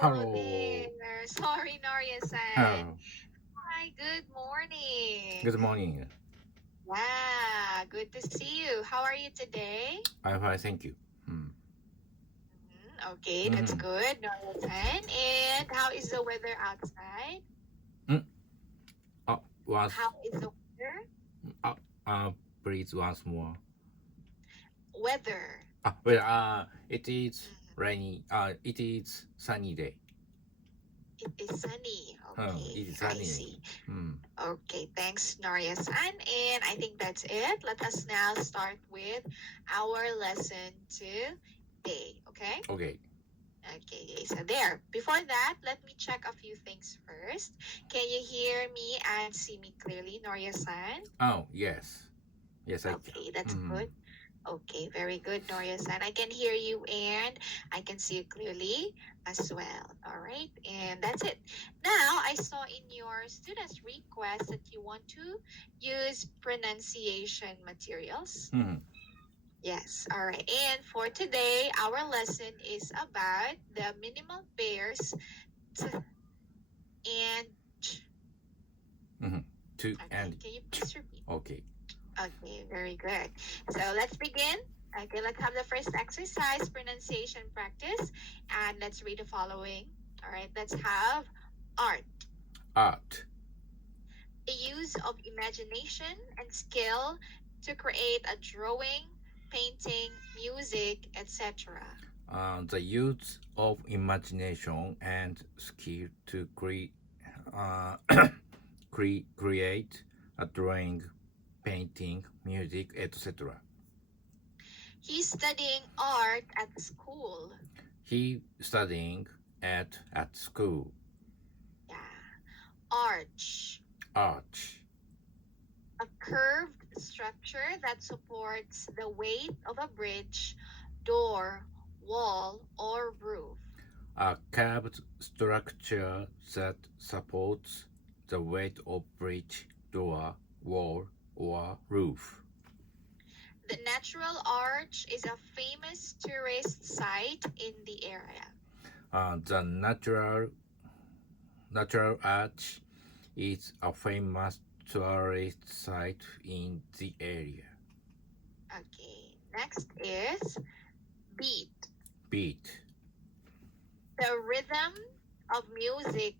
Hello there. Sorry, Noria-san. Hello. Hi, good morning. Good morning. Yeah, good to see you. How are you today? I'm fine, thank you. Okay, that's good, Noria-san. And how is the weather outside? Once, How is the weather? please once more. Weather. It is rainy. It is sunny day. It is sunny. It Okay, is I sunny. see. うん。 Okay, thanks, Noria-san. And I think that's it. Let us now start with our lesson today, okay? Okay. Okay, so there. Before that, let me check a few things first. Can you hear me and see me clearly, Noria-san? Oh, yes. Yes, I can. Okay, that's good. Okay, very good, Noria-san. I can hear you and I can see you clearly as well. All right, and that's it. Now, I saw in your students' request that you want to use pronunciation materials. Yes, all right. And for today, our lesson is about the minimal pairs t and ch. To Okay, and can you please repeat? okay. Okay, very good. So let's begin. Okay, let's have the first exercise, pronunciation practice, and let's read the following. All right, let's have art. Art. The use of imagination and skill to create a drawing, painting, music, etc. The use of imagination and skill to create a drawing, painting, music, etc. He's studying art at school. He studying at school. Yeah. Arch. Arch. A curved structure that supports the weight of a bridge, door, wall, or roof. A curved structure that supports the weight of bridge, door, wall, or roof. The Natural Arch is a famous tourist site in the area. The natural arch is a famous tourist site in the area. Okay, next is beat. Beat. The rhythm of music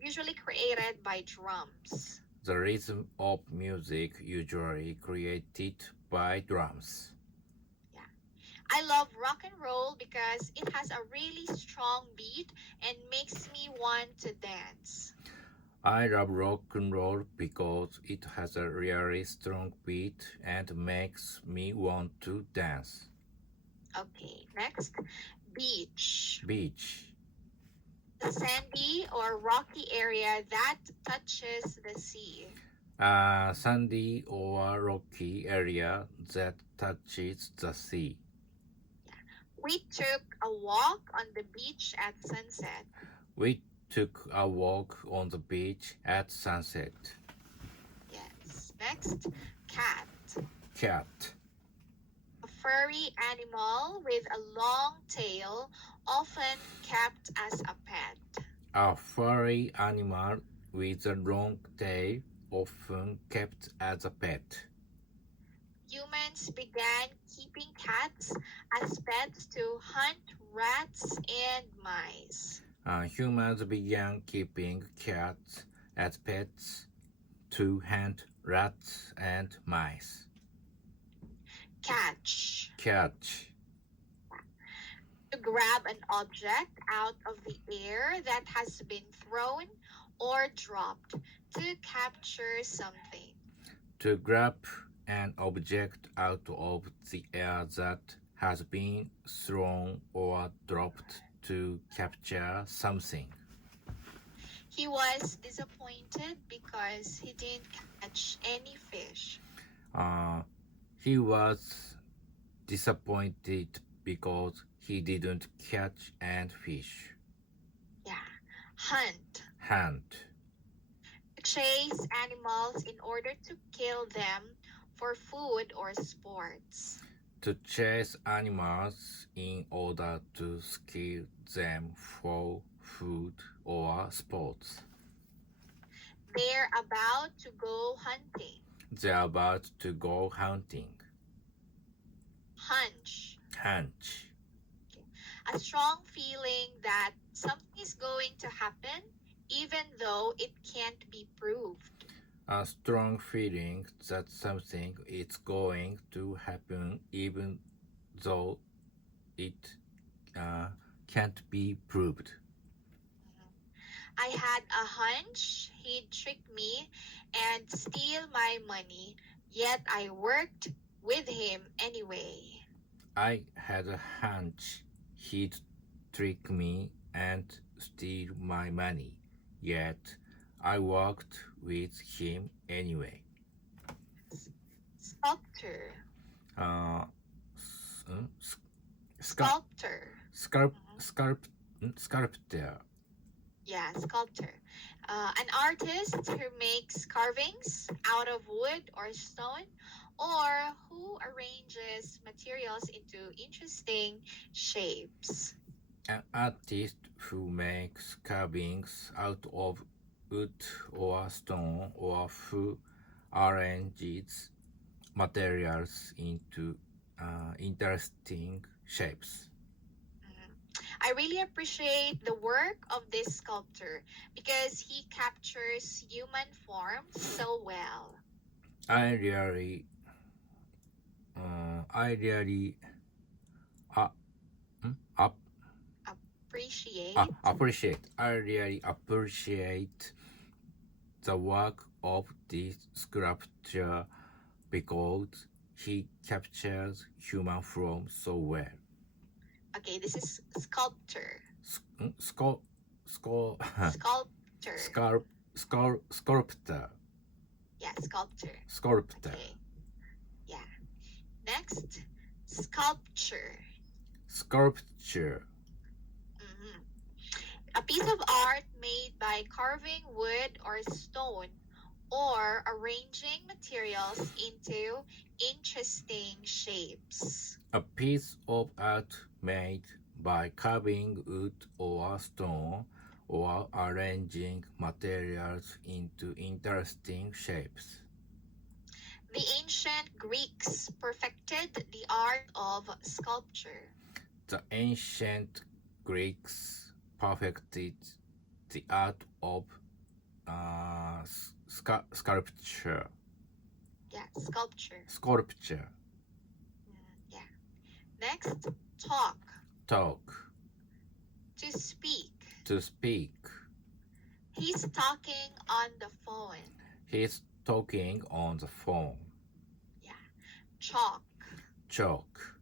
usually created by drums. The rhythm of music usually created by drums. Yeah. I love rock and roll because it has a really strong beat and makes me want to dance. I love rock and roll because it has a really strong beat and makes me want to dance. Okay, next, beach. Beach. The sandy or rocky area that touches the sea. A sandy or rocky area that touches the sea. Yeah. We took a walk on the beach at sunset. We took a walk on the beach at sunset. Yes. Next, cat. Cat. A furry animal with a long tail, often kept as a pet. A furry animal with a long tail, often kept as a pet. Humans began keeping cats as pets to hunt rats and mice. Humans began keeping cats as pets to hunt rats and mice. Catch. Catch. To grab an object out of the air that has been thrown or dropped. To capture something. To grab an object out of the air that has been thrown or dropped to capture something. He was disappointed because he didn't catch any fish. He was disappointed because he didn't catch any fish. Yeah. Hunt. Hunt. Chase animals in order to kill them for food or sports. To chase animals in order to kill them for food, or sports. They're about to go hunting. They're about to go hunting. Hunch. Hunch. A strong feeling that something is going to happen even though it can't be proved. A strong feeling that something is going to happen even though it can't be proved. I had a hunch he'd trick me and steal my money, yet I worked with him anyway. I had a hunch he'd trick me and steal my money, yet I worked with him anyway. Sculptor. Sculptor. Sculptor. Yeah, sculptor. An artist who makes carvings out of wood or stone, or who arranges materials into interesting shapes. An artist who makes carvings out of wood or stone, or who arranges materials into interesting shapes. I really appreciate the work of this sculptor because he captures human form so well. I really appreciate the work of this sculptor because he captures human form so well. Okay, this is sculptor. Sculptor. Yeah, sculptor. Sculptor. Okay. Yeah. Next, sculpture. Sculpture. A piece of art made by carving wood or stone or arranging materials into interesting shapes. A piece of art made by carving wood or stone or arranging materials into interesting shapes. The ancient Greeks perfected the art of sculpture. The ancient Greeks perfected the art of sculpture. Yeah, sculpture. Sculpture. Yeah. Next, talk. Talk. To speak. To speak. He's talking on the phone. He's talking on the phone. Yeah. Chalk. Chalk.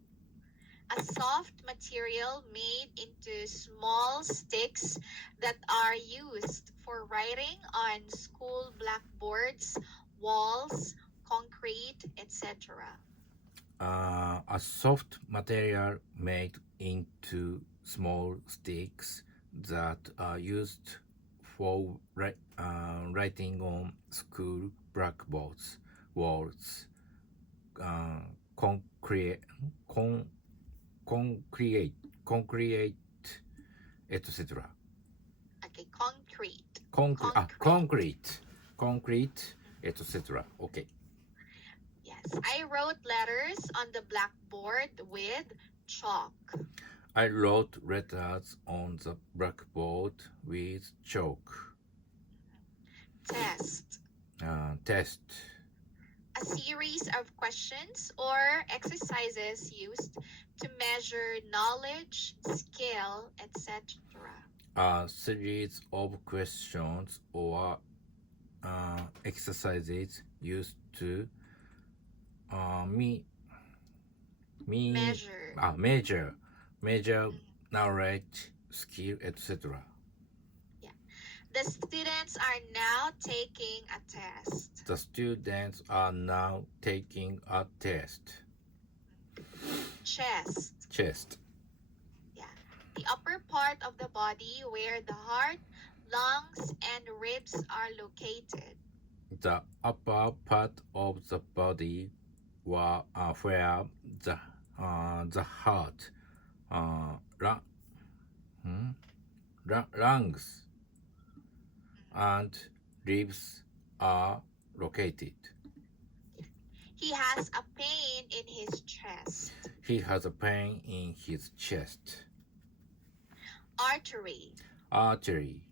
A soft material made into small sticks that are used for writing on school blackboards, walls, concrete, etc. A soft material made into small sticks that are used for writing on school blackboards, walls, concrete, etc. Okay, concrete. Concrete, etc. Okay. Yes, I wrote letters on the blackboard with chalk. I wrote letters on the blackboard with chalk. Test. Test. A series of questions or exercises used to measure knowledge, skill, etc. A series of questions or exercises used to measure knowledge, skill, etc. The students are now taking a test. The students are now taking a test. Chest. Yeah. The upper part of the body where the heart, lungs, and ribs are located. The upper part of the body where the heart, lungs and ribs are located. He has a pain in his chest. He has a pain in his chest. Artery, Artery,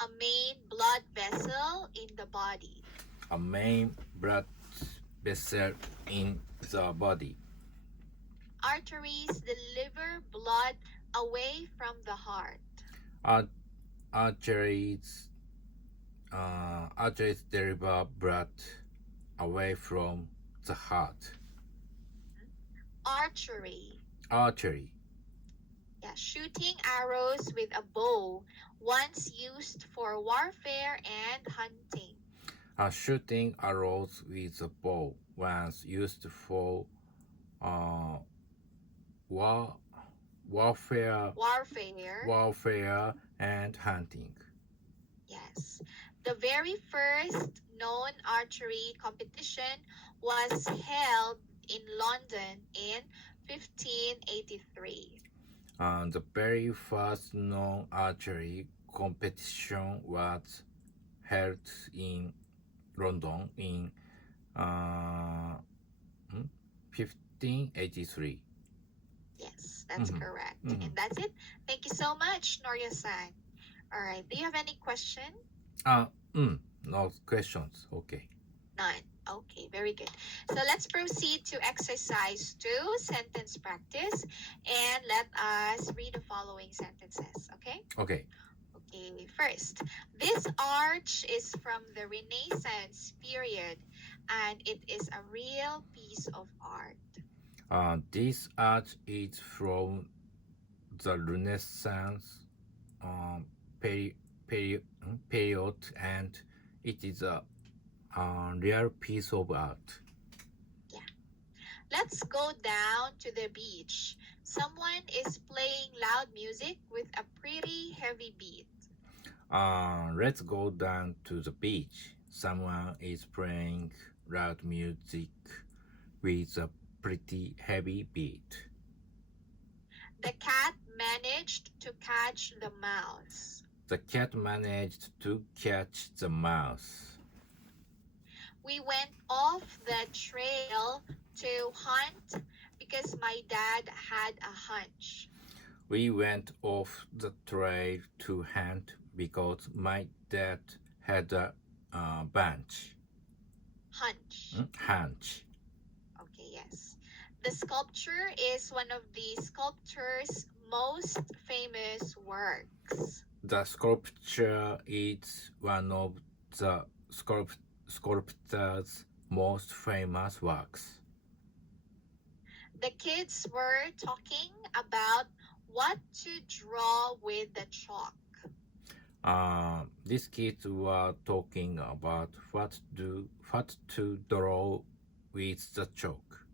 a main blood vessel in the body. a main blood vessel in the body. Arteries deliver blood away from the heart. Arteries deliver blood away from the heart. Archery, Archery, yeah, shooting arrows with a bow, once used for warfare and hunting. shooting arrows with a bow, once used for warfare and hunting. Yes. The very first known archery competition was held in London in 1583. The very first known archery competition was held in London in 1583. Yes, that's Mhm. correct. Mhm. And that's it. Thank you so much, Noria-san. All right. Do you have any question? No questions. Okay. None. Okay, very good. So let's proceed to exercise 2, sentence practice, and let us read the following sentences, okay? Okay. Okay, first, this arch is from the Renaissance period, and it is a real piece of art. This art is from the Renaissance period, and it is a real piece of art. Let's go down to the beach. Someone is playing loud music with a pretty heavy beat. Let's go down to the beach. Someone is playing loud music with a pretty heavy beat. The cat managed to catch the mouse. The cat managed to catch the mouse. We went off the trail to hunt because my dad had a hunch. We went off the trail to hunt because my dad had a hunch. Okay, yes. The sculpture is one of the sculptor's most famous works. The sculpture is one of the sculptor's most famous works. The kids were talking about what to draw with the chalk. These kids were talking about what to draw with the chalk.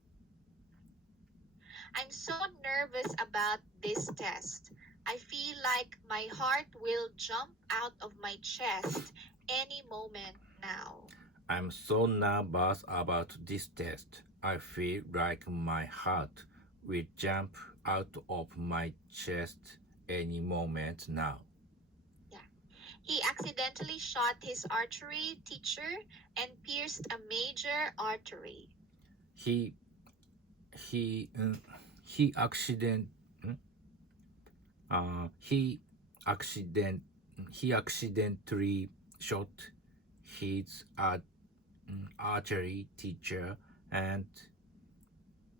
I'm so nervous about this test. I feel like my heart will jump out of my chest any moment now. I'm so nervous about this test. I feel like my heart will jump out of my chest any moment now. He accidentally shot his archery teacher and pierced a major artery. He accidentally shot his archery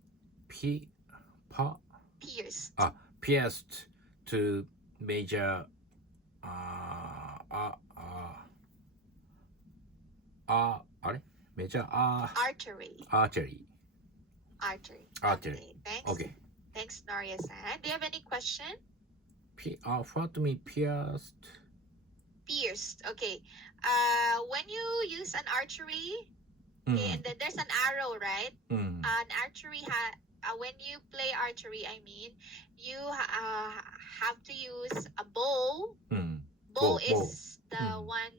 teacher and pierced to major Artery. artery. Okay, thanks. Okay. Thanks, Noria-san. Do you have any question? What mean pierced? Pierced. Okay. When you use an archery, okay, and then there's an arrow, right? An archery when you play archery, I mean, you have to use a bow. Bow is the one,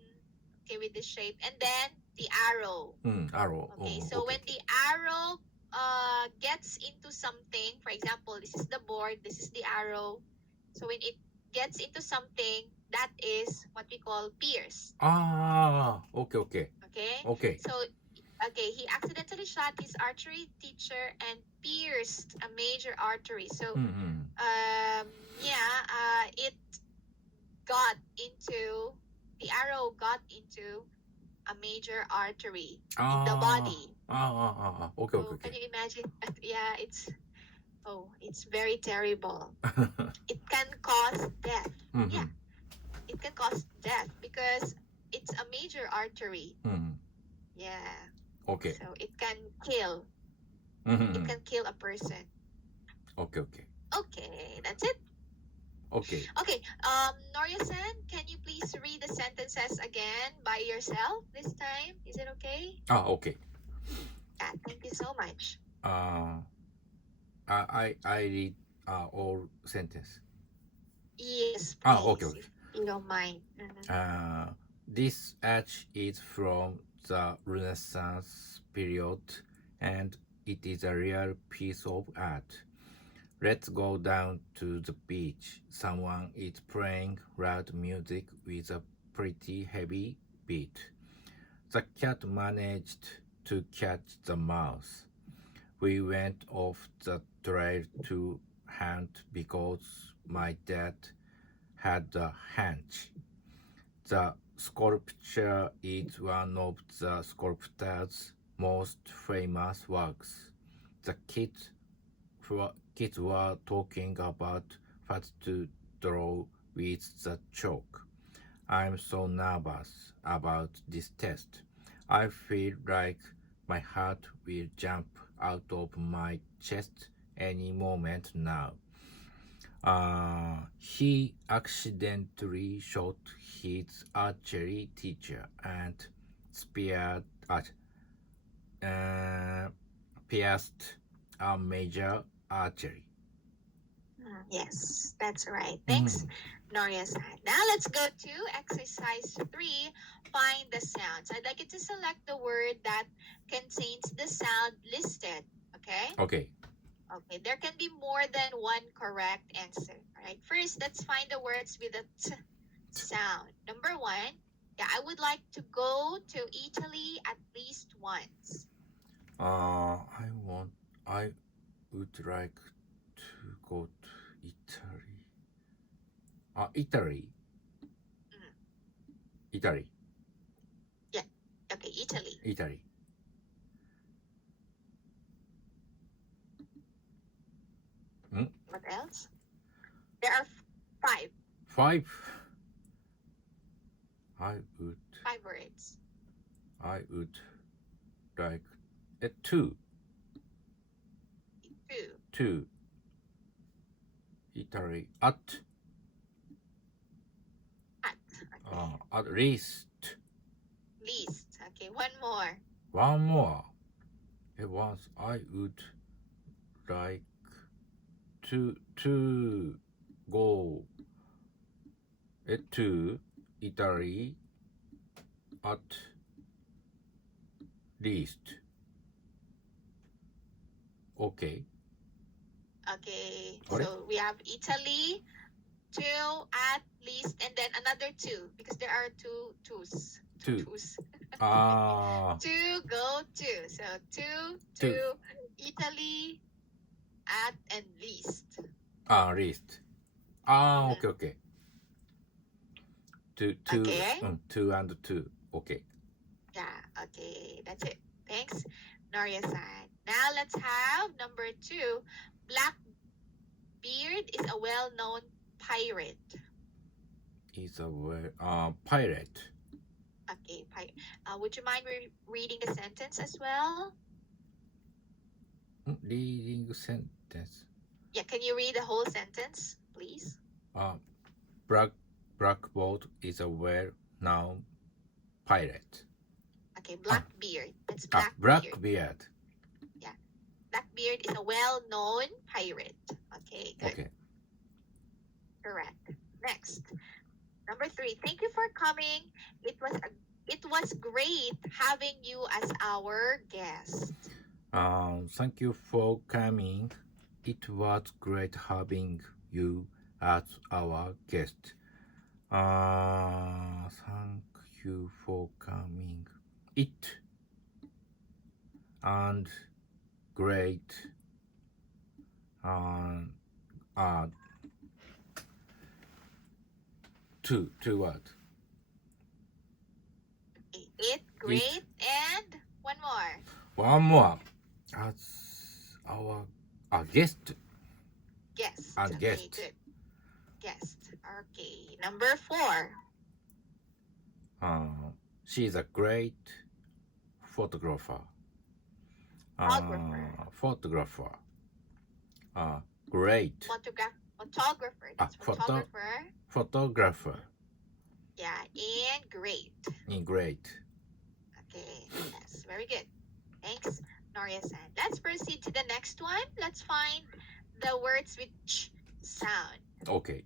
okay, with the shape, and then the arrow. Arrow. Okay, so when the arrow gets into something, for example, this is the board, this is the arrow. So when it gets into something that is what we call pierce. Okay, okay. Okay? Okay. So, okay, he accidentally shot his archery teacher and pierced a major artery. So, it got into, the arrow got into a major artery in the body. Okay, So, okay, can you imagine? Yeah, it's very terrible. It can cause death. okay. Yeah, it can cause death because it's a major artery. Yeah. Okay. So it can kill. It can kill a person. Okay, okay. Okay, that's it. Okay. Okay, Noria-san, can you please read the sentences again by yourself this time? Is it okay? Okay. Yeah, thank you so much. I read all sentence. Yes, please. Okay, okay. If you don't mind. This arch is from the Renaissance period, and it is a real piece of art. Let's go down to the beach. Someone is playing loud music with a pretty heavy beat. The cat managed to catch the mouse. We went off the trail to hunt because my dad had a hunch. The sculpture is one of the sculptor's most famous works. The kids were talking about what to draw with the chalk. I'm so nervous about this test. I feel like my heart will jump out of my chest any moment now. He accidentally shot his archery teacher and pierced a major artery. Yes, that's right. Thanks, Noria-san. Now let's go to exercise 3. Find the sounds. I'd like you to select the word that contains the sound listed. Okay? Okay. Okay, there can be more than one correct answer. All right, first, let's find the words with a t sound. Number 1, I would like to go to Italy at least once. I would like to go to Italy. Italy. Italy. Yeah. Okay, Italy. Italy. What else? There are 5. 5. I would 5 words. Like 2. 2. Italy at Okay. at least. Least. Okay, one more. One more. Once I would like to go to Italy at least. Okay. Okay, Alright. so we have Italy, 2 at least, and then another 2 because there are 2 twos. 2. Twos. 2 go to. So 2 to Italy at and least. Least. Okay, okay. 2 Okay. 2 and 2. Okay. Yeah, okay, that's it. Thanks, Noria-san. Now let's have number 2. Blackbeard is a well-known pirate. Is a pirate. Okay, would you mind reading the sentence as well? Reading sentence. Yeah, can you read the whole sentence, please? Blackbeard is a well-known pirate. Okay, Blackbeard. That's Blackbeard. Blackbeard. Yeah, Blackbeard is a well-known pirate. Okay, good. Okay. Correct. Next, number 3. Thank you for coming. It was great having you as our guest. Thank you for coming. It was great having you as our guest. Thank you for coming. It and great. Two words. It, great, and one more. One more. As our guest. Guest. And Okay, guest. good. Guest. Okay. Number 4. She is a great photographer. Photographer. Great. Photographer. That's photographer. Photographer. Yeah, and great. Great. Okay, yes, very good. Thanks, Noria-san. Let's proceed to the next one. Let's find the words with ch sound. Okay.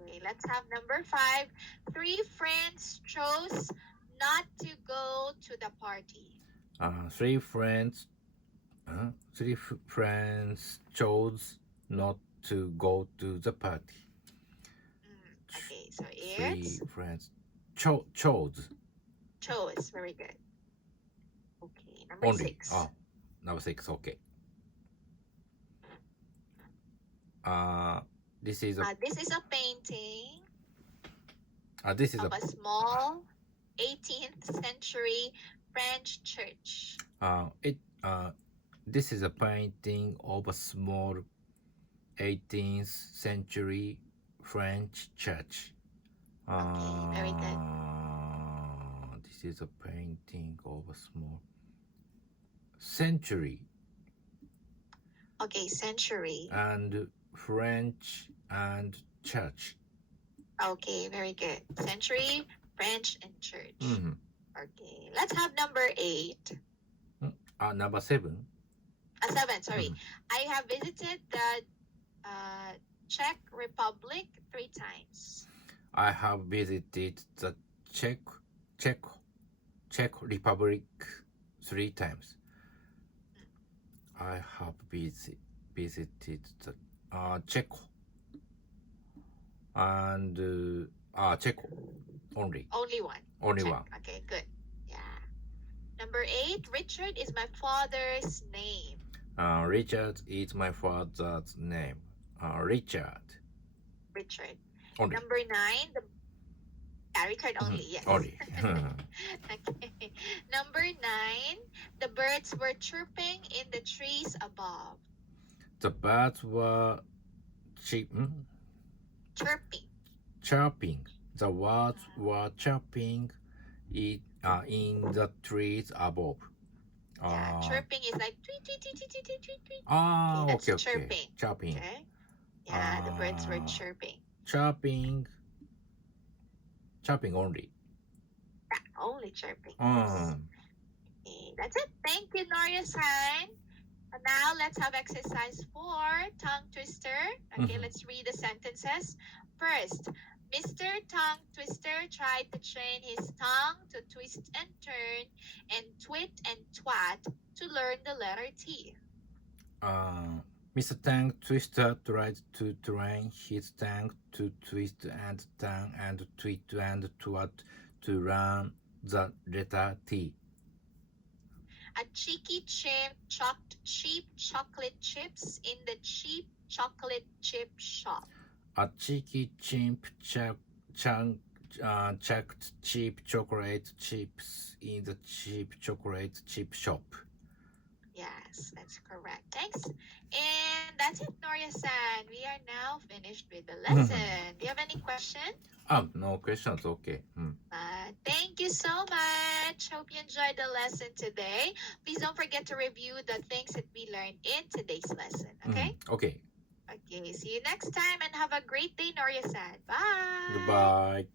Okay, let's have number 5. 3 friends chose not to go to the party. 3 friends chose not to go to the party. Okay, so 3 it's friends chose. chose. Very good. Okay, number Only. 6. Number 6. Okay. This is a painting this is of a small 18th century French church. This is a painting of a small 18th century French church. Okay, very good. This is a painting of a small century Century. and French and church. Okay, very good. Century, French, and church. Mm-hmm. Okay, let's have number 8. Number 7. 7, sorry. Mm-hmm. I have visited the Czech Republic 3 times. I have visited the Czech Republic 3 times. I have visited the Czech and Czech only. Only one. Only Czech. one. Okay, good. Yeah. Number 8, Richard is my father's name. Richard is my father's name. Richard. Only. Only. Number 9, Richard only, yes. Only. Okay. Number 9, the birds were chirping in the trees above. The birds were Chirping. chirping. The birds were chirping in the trees above. Yeah, chirping is like tweet, tweet, tweet, tweet, tweet, tweet, tweet. That's Okay, chirping. Chirping. Okay. Yeah, the birds were chirping. Chirping only. Yeah, only chirping. Mm. Okay, that's it. Thank you, Noria-san. And now let's have exercise 4, tongue twister. Okay, let's read the sentences. First, Mr. Tongue Twister tried to train his tongue to twist and turn and twit and twat to learn the letter T. Mr. Tongue Twister tried to train his tongue to twist and turn and twit and twat to learn the letter T. A cheeky chimp chucked cheap chocolate chips in the cheap chocolate chip shop. A cheeky chimp chucked cheap chocolate chips in the cheap chocolate chip shop. Yes, that's correct. Thanks. And that's it, Noria-san. We are now finished with the lesson. Do you have any questions? No questions. Okay. Thank you so much. Hope you enjoyed the lesson today. Please don't forget to review the things that we learned in today's lesson. Okay? Okay. Okay. See you next time and have a great day, Noria-san. Bye. Goodbye.